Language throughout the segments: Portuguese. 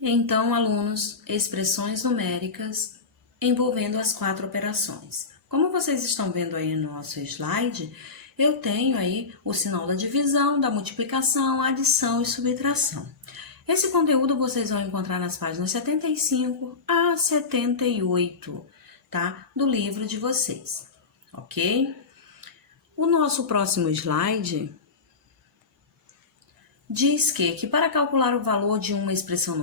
Então, alunos, expressões numéricas envolvendo as 4 operações. Como vocês estão vendo aí no nosso slide, eu tenho aí o sinal da divisão, da multiplicação, adição e subtração. Esse conteúdo vocês vão encontrar nas páginas 75 a 78, tá? Do livro de vocês, ok? O nosso próximo slide diz que para calcular o valor de uma expressão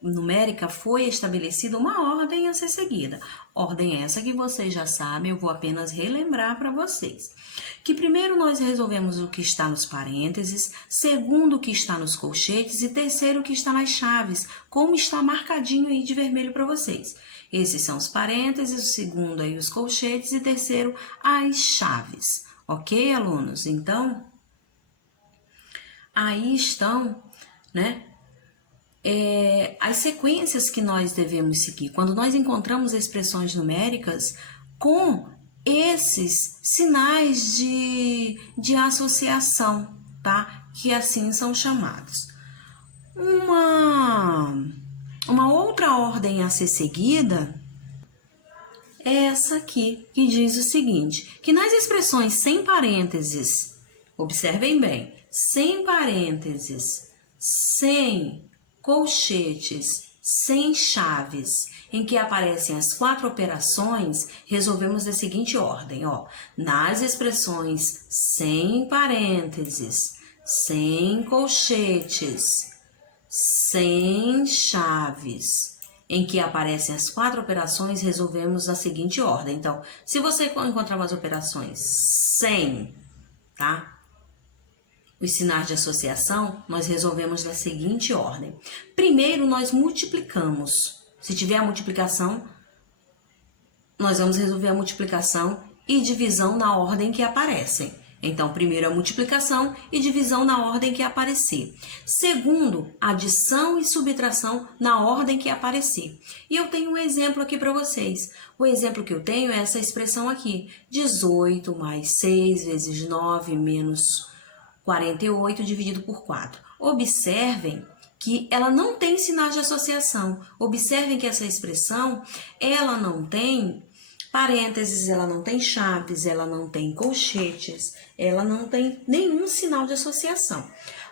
numérica foi estabelecida uma ordem a ser seguida. Ordem essa que vocês já sabem, eu vou apenas relembrar para vocês. Que primeiro nós resolvemos o que está nos parênteses, segundo o que está nos colchetes e terceiro o que está nas chaves, como está marcadinho aí de vermelho para vocês. Esses são os parênteses, o segundo aí os colchetes e terceiro as chaves. Ok, alunos? Então, aí estão, né, as sequências que nós devemos seguir. Quando nós encontramos expressões numéricas com esses sinais de associação, tá? Que assim são chamados. Uma outra ordem a ser seguida é essa aqui, que diz o seguinte, que nas expressões sem parênteses, observem bem, sem parênteses, sem colchetes, sem chaves, em que aparecem as 4 operações, resolvemos da seguinte ordem, ó. Nas expressões sem parênteses, sem colchetes, sem chaves, em que aparecem as 4 operações, resolvemos da seguinte ordem. Então, se você encontrar umas operações sem, tá? Os sinais de associação, nós resolvemos da seguinte ordem. Primeiro, nós multiplicamos. Se tiver a multiplicação, nós vamos resolver a multiplicação e divisão na ordem que aparecem. Então, primeiro a multiplicação e divisão na ordem que aparecer. Segundo, adição e subtração na ordem que aparecer. E eu tenho um exemplo aqui para vocês. O exemplo que eu tenho é essa expressão aqui. 18 mais 6 vezes 9 menos 48 dividido por 4. Observem que ela não tem sinais de associação. Observem que essa expressão, ela não tem parênteses, ela não tem chaves, ela não tem colchetes, ela não tem nenhum sinal de associação.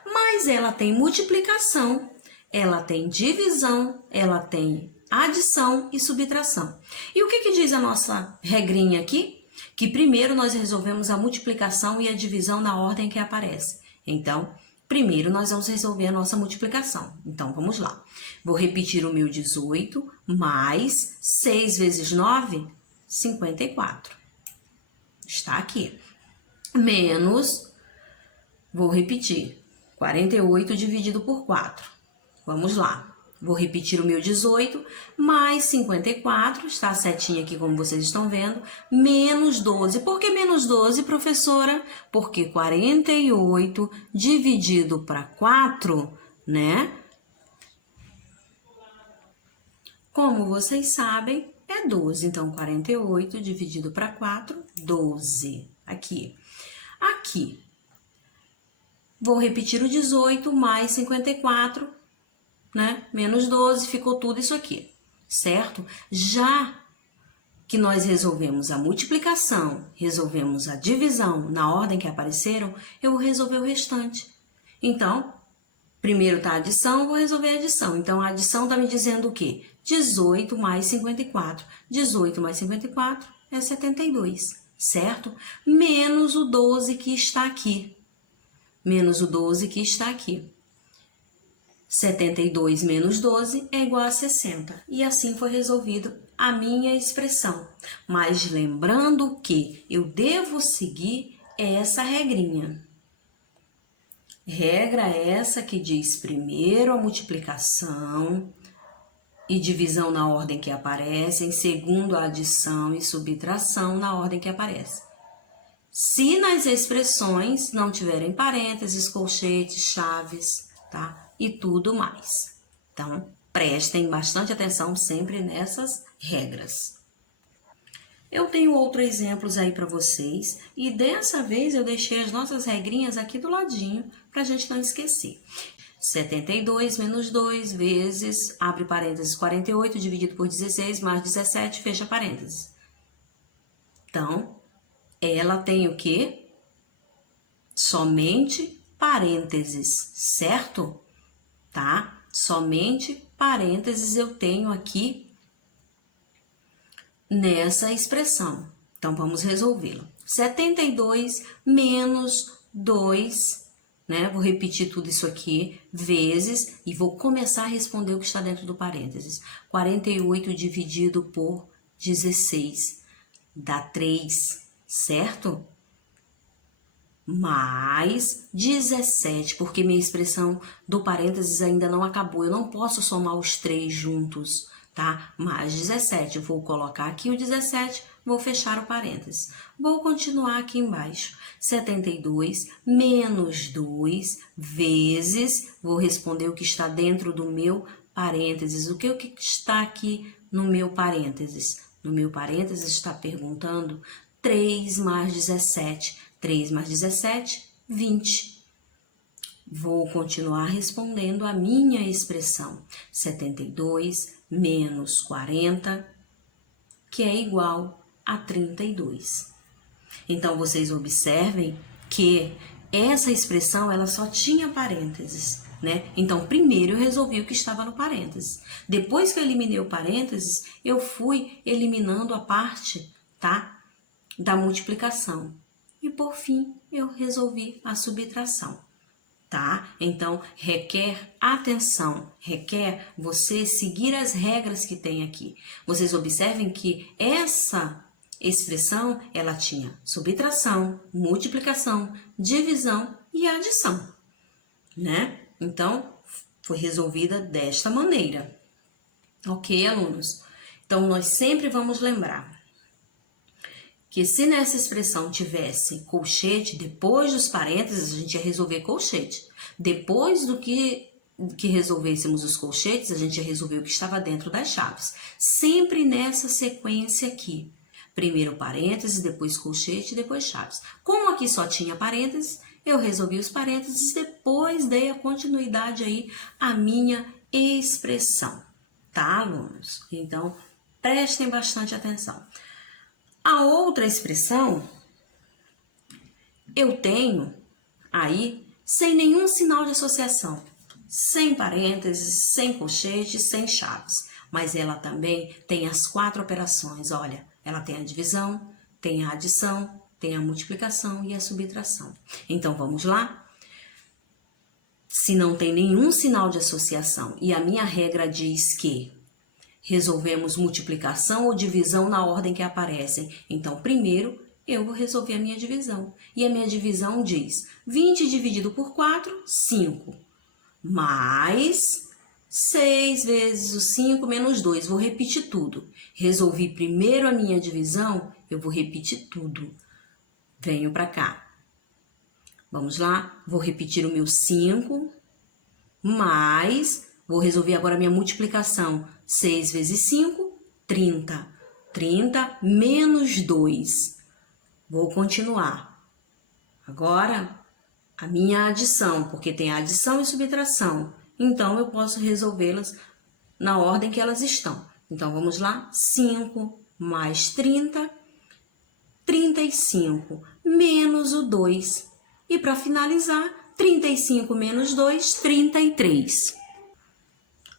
Mas ela tem multiplicação, ela tem divisão, ela tem adição e subtração. E o que diz a nossa regrinha aqui? Que primeiro nós resolvemos a multiplicação e a divisão na ordem que aparece. Então, primeiro nós vamos resolver a nossa multiplicação. Então, vamos lá. Vou repetir o meu 18 mais 6 vezes 9, 54. Está aqui. Menos, vou repetir, 48 dividido por 4. Vamos lá. Vou repetir o meu 18, mais 54, está a setinha aqui como vocês estão vendo, menos 12. Por que menos 12, professora? Porque 48 dividido para 4, né? Como vocês sabem, é 12. Então, 48 dividido para 4, 12. Aqui. Aqui. Vou repetir o 18 mais 54, né? Menos 12, ficou tudo isso aqui, certo? Já que nós resolvemos a multiplicação, resolvemos a divisão na ordem que apareceram, eu vou resolver o restante. Então, primeiro tá a adição, vou resolver a adição. Então, a adição está me dizendo o quê? 18 mais 54. 18 mais 54 é 72, certo? Menos o 12 que está aqui. Menos o 12 que está aqui. 72 menos 12 é igual a 60. E assim foi resolvido a minha expressão. Mas lembrando que eu devo seguir essa regrinha. Regra essa que diz primeiro a multiplicação e divisão na ordem que aparecem, segundo a adição e subtração na ordem que aparece. Se nas expressões não tiverem parênteses, colchetes, chaves, tá? E tudo mais. Então, prestem bastante atenção sempre nessas regras. Eu tenho outros exemplos aí para vocês e dessa vez eu deixei as nossas regrinhas aqui do ladinho para a gente não esquecer. 72 menos 2 vezes, abre parênteses, 48 dividido por 16 mais 17, fecha parênteses. Então, ela tem o quê? Somente parênteses, certo? Tá? Somente parênteses eu tenho aqui nessa expressão. Então, vamos resolvê-la. 72 menos 2, né? Vou repetir tudo isso aqui, vezes, e vou começar a responder o que está dentro do parênteses. 48 dividido por 16 dá 3, certo? Mais 17, porque minha expressão do parênteses ainda não acabou. Eu não posso somar os 3 juntos, tá? Mais 17, vou colocar aqui o 17, vou fechar o parênteses. Vou continuar aqui embaixo. 72 menos 2 vezes, vou responder o que está dentro do meu parênteses. O que está aqui no meu parênteses? No meu parênteses está perguntando 3 mais 17. 3 mais 17, 20. Vou continuar respondendo a minha expressão. 72 menos 40, que é igual a 32. Então, vocês observem que essa expressão ela só tinha parênteses, né? Então, primeiro eu resolvi o que estava no parênteses. Depois que eu eliminei o parênteses, eu fui eliminando a parte, tá? Da multiplicação. E, por fim, eu resolvi a subtração, tá? Então, requer atenção, requer você seguir as regras que tem aqui. Vocês observem que essa expressão, ela tinha subtração, multiplicação, divisão e adição, né? Então, foi resolvida desta maneira. Ok, alunos? Então, nós sempre vamos lembrar que se nessa expressão tivesse colchete, depois dos parênteses, a gente ia resolver colchete. Depois do que resolvêssemos os colchetes, a gente ia resolver o que estava dentro das chaves. Sempre nessa sequência aqui. Primeiro parênteses, depois colchete, depois chaves. Como aqui só tinha parênteses, eu resolvi os parênteses, depois dei a continuidade aí à minha expressão. Tá, alunos? Então, prestem bastante atenção. A outra expressão, eu tenho aí sem nenhum sinal de associação, sem parênteses, sem colchete, sem chaves. Mas ela também tem as 4 operações, olha, ela tem a divisão, tem a adição, tem a multiplicação e a subtração. Então, vamos lá? Se não tem nenhum sinal de associação e a minha regra diz que resolvemos multiplicação ou divisão na ordem que aparecem. Então, primeiro, eu vou resolver a minha divisão. E a minha divisão diz 20 dividido por 4, 5. Mais 6 vezes o 5 menos 2. Vou repetir tudo. Resolvi primeiro a minha divisão, eu vou repetir tudo. Venho para cá. Vamos lá? Vou repetir o meu 5, mais... Vou resolver agora a minha multiplicação. 6 vezes 5, 30. 30 menos 2. Vou continuar. Agora, a minha adição, porque tem adição e subtração. Então, eu posso resolvê-las na ordem que elas estão. Então, vamos lá. 5 mais 30, 35, menos o 2. E, para finalizar, 35 menos 2, 33.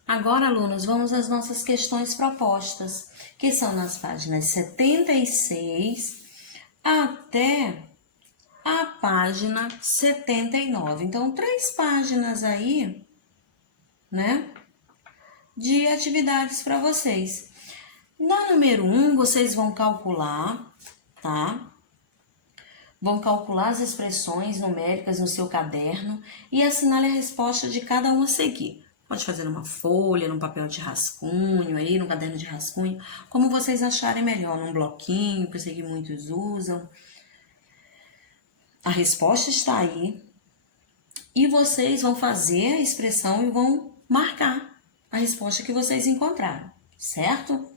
Agora, alunos, vamos às nossas questões propostas, que são nas páginas 76 até a página 79. Então, 3 páginas aí, né, de atividades para vocês. Na número 1, vocês vão calcular, tá? Vão calcular as expressões numéricas no seu caderno e assinale a resposta de cada uma a seguir. Pode fazer numa folha, num papel de rascunho, aí, num caderno de rascunho, como vocês acharem melhor, num bloquinho, que eu sei que muitos usam. A resposta está aí. E vocês vão fazer a expressão e vão marcar a resposta que vocês encontraram, certo?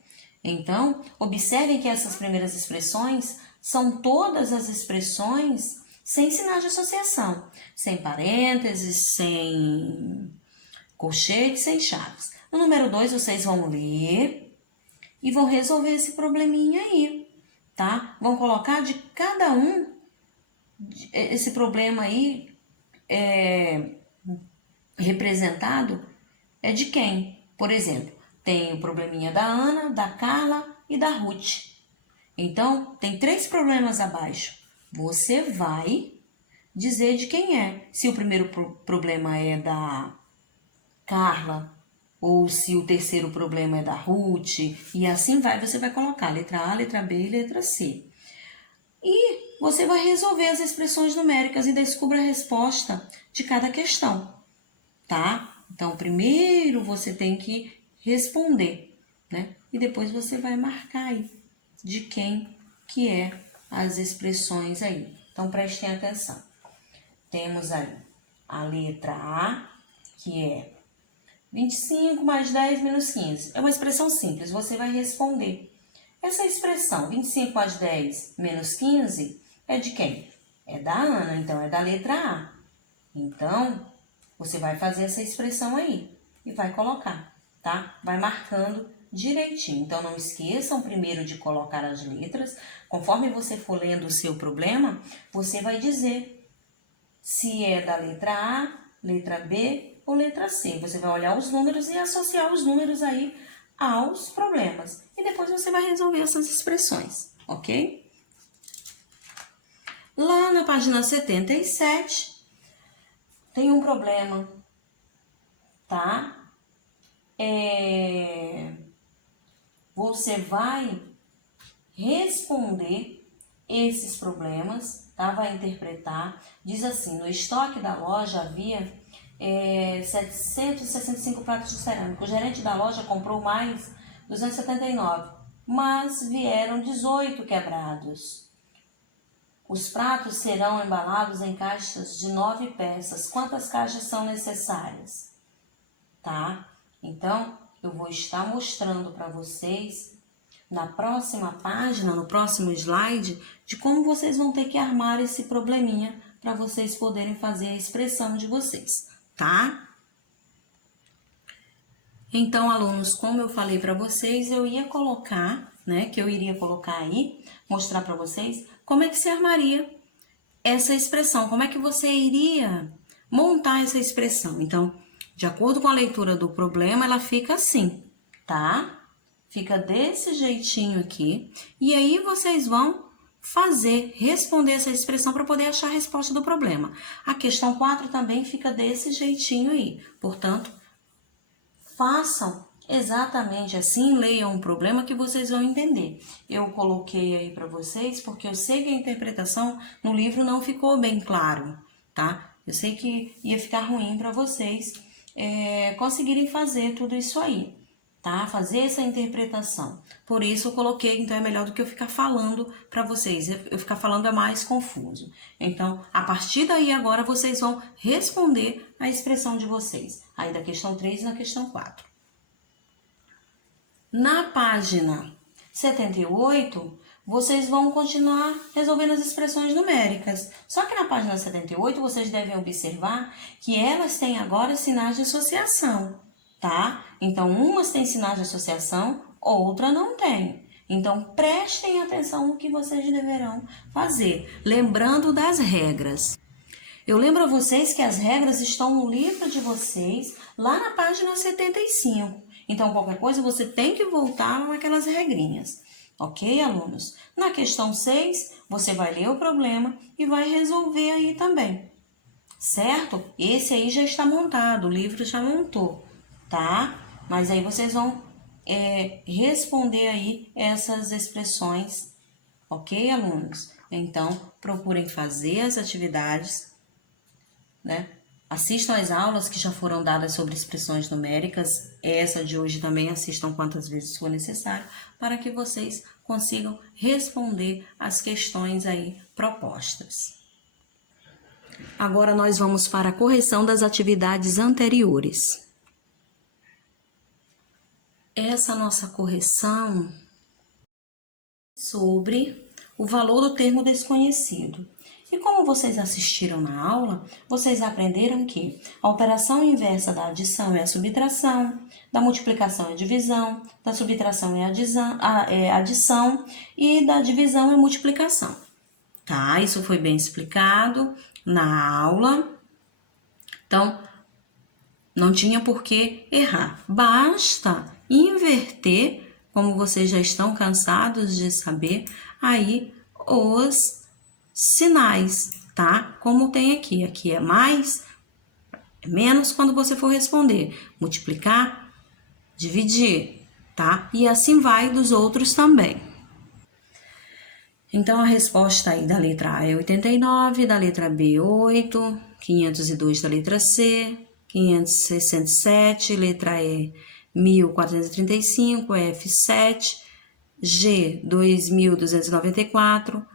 Então, observem que essas primeiras expressões são todas as expressões sem sinal de associação, sem parênteses, sem Colchete sem chaves. No número 2, vocês vão ler e vão resolver esse probleminha aí, tá? Vão colocar de cada um esse problema aí representado de quem? Por exemplo, tem o probleminha da Ana, da Carla e da Ruth. Então, tem 3 problemas abaixo. Você vai dizer de quem é. Se o primeiro problema é da Carla, ou se o terceiro problema é da Ruth, e assim vai, você vai colocar letra A, letra B e letra C. E você vai resolver as expressões numéricas e descubra a resposta de cada questão, tá? Então, primeiro você tem que responder, né? E depois você vai marcar aí de quem que é as expressões aí. Então, prestem atenção. Temos aí a letra A, que é 25 mais 10 menos 15. É uma expressão simples, você vai responder. Essa expressão, 25 mais 10 menos 15, é de quem? É da Ana, então é da letra A. Então, você vai fazer essa expressão aí e vai colocar, tá? Vai marcando direitinho. Então, não esqueçam primeiro de colocar as letras. Conforme você for lendo o seu problema, você vai dizer se é da letra A, letra B ou letra C. Você vai olhar os números e associar os números aí aos problemas. E depois você vai resolver essas expressões, ok? Lá na página 77, tem um problema, tá? Você vai responder esses problemas, tá? Vai interpretar. Diz assim, no estoque da loja havia 765 pratos de cerâmica. O gerente da loja comprou mais 279, mas vieram 18 quebrados. Os pratos serão embalados em caixas de 9 peças. Quantas caixas são necessárias? Tá? Então, eu vou estar mostrando para vocês na próxima página, no próximo slide, de como vocês vão ter que armar esse probleminha para vocês poderem fazer a expressão de vocês, tá? Então, alunos, como eu falei para vocês, eu ia colocar, né, que eu iria colocar aí, mostrar para vocês como é que se armaria essa expressão, como é que você iria montar essa expressão. Então, de acordo com a leitura do problema, ela fica assim, tá? Fica desse jeitinho aqui. E aí, vocês vão responder essa expressão para poder achar a resposta do problema. A questão 4 também fica desse jeitinho aí. Portanto, façam exatamente assim, leiam um problema que vocês vão entender. Eu coloquei aí para vocês porque eu sei que a interpretação no livro não ficou bem claro, tá? Eu sei que ia ficar ruim para vocês conseguirem fazer tudo isso aí, tá? Fazer essa interpretação. Por isso eu coloquei, então é melhor do que eu ficar falando para vocês. Eu ficar falando é mais confuso. Então, a partir daí agora vocês vão responder a expressão de vocês. Aí da questão 3 e na questão 4. Na página 78, vocês vão continuar resolvendo as expressões numéricas. Só que na página 78, vocês devem observar que elas têm agora sinais de associação, tá? Então, umas têm sinais de associação, outra não tem. Então, prestem atenção no que vocês deverão fazer, lembrando das regras. Eu lembro a vocês que as regras estão no livro de vocês, lá na página 75. Então, qualquer coisa, você tem que voltar naquelas regrinhas. Ok, alunos? Na questão 6, você vai ler o problema e vai resolver aí também. Certo? Esse aí já está montado, o livro já montou, tá? Mas aí vocês vão responder aí essas expressões. Ok, alunos? Então, procurem fazer as atividades, né? Assistam às aulas que já foram dadas sobre expressões numéricas. Essa de hoje também assistam quantas vezes for necessário, para que vocês consigam responder as questões aí propostas. Agora nós vamos para a correção das atividades anteriores. Essa nossa correção sobre o valor do termo desconhecido. E como vocês assistiram na aula, vocês aprenderam que a operação inversa da adição é a subtração, da multiplicação é a divisão, da subtração é a adição e da divisão é multiplicação. Tá? Isso foi bem explicado na aula. Então, não tinha por que errar. Basta inverter, como vocês já estão cansados de saber, aí os sinais, tá? Como tem aqui. Aqui é mais, é menos quando você for responder. Multiplicar, dividir, tá? E assim vai dos outros também. Então, a resposta aí da letra A é 89, da letra B 8, 502 da letra C, 567, letra E 1435, F 7, G 2294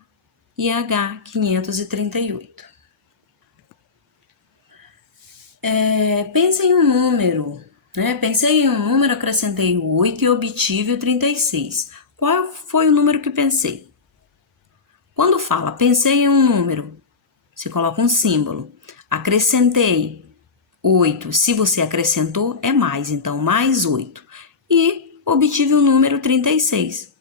e H 538. Pense em um número, né? Pensei em um número, acrescentei o 8 e obtive o 36. Qual foi o número que pensei? Quando fala, pensei em um número, você coloca um símbolo. Acrescentei 8. Se você acrescentou, é mais, então mais 8. E obtive o número 36.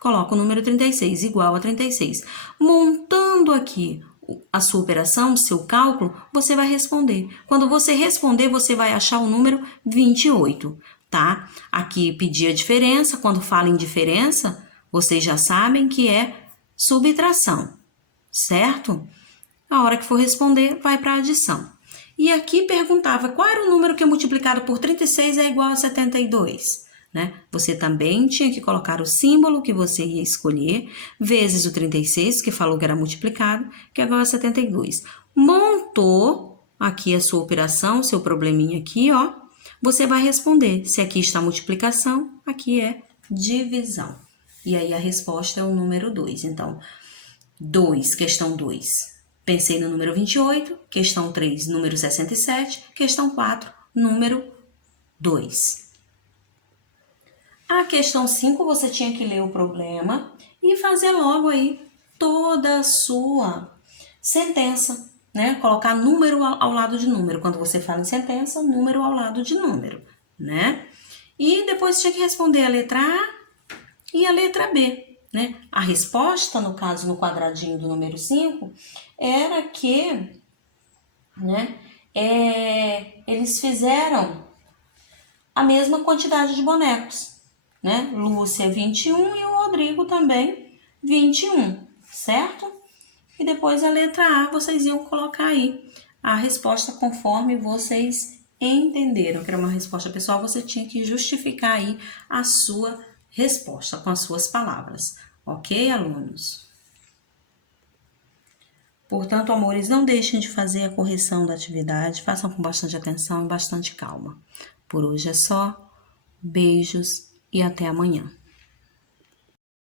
Coloca o número 36, igual a 36. Montando aqui a sua operação, seu cálculo, você vai responder. Quando você responder, você vai achar o número 28, tá? Aqui pedir a diferença. Quando fala em diferença, vocês já sabem que é subtração, certo? A hora que for responder, vai para a adição. E aqui perguntava qual era o número que multiplicado por 36 é igual a 72, né? Você também tinha que colocar o símbolo que você ia escolher, vezes o 36, que falou que era multiplicado, que é igual a 72. Montou aqui a sua operação, seu probleminha aqui, ó. Você vai responder. Se aqui está multiplicação, aqui é divisão. E aí a resposta é o número 2. Então, 2, questão 2. Pensei no número 28, questão 3, número 67, questão 4, número 2. A questão 5, você tinha que ler o problema e fazer logo aí toda a sua sentença, né? Colocar número ao lado de número. Quando você fala em sentença, número ao lado de número, né? E depois tinha que responder a letra A e a letra B, né? A resposta, no caso, no quadradinho do número 5, era que, né, eles fizeram a mesma quantidade de bonecos, né? Lúcia 21 e o Rodrigo também 21, certo? E depois a letra A, vocês iam colocar aí a resposta conforme vocês entenderam, que era uma resposta pessoal, você tinha que justificar aí a sua resposta com as suas palavras. Ok, alunos? Portanto, amores, não deixem de fazer a correção da atividade, façam com bastante atenção e bastante calma. Por hoje é só. Beijos e até amanhã.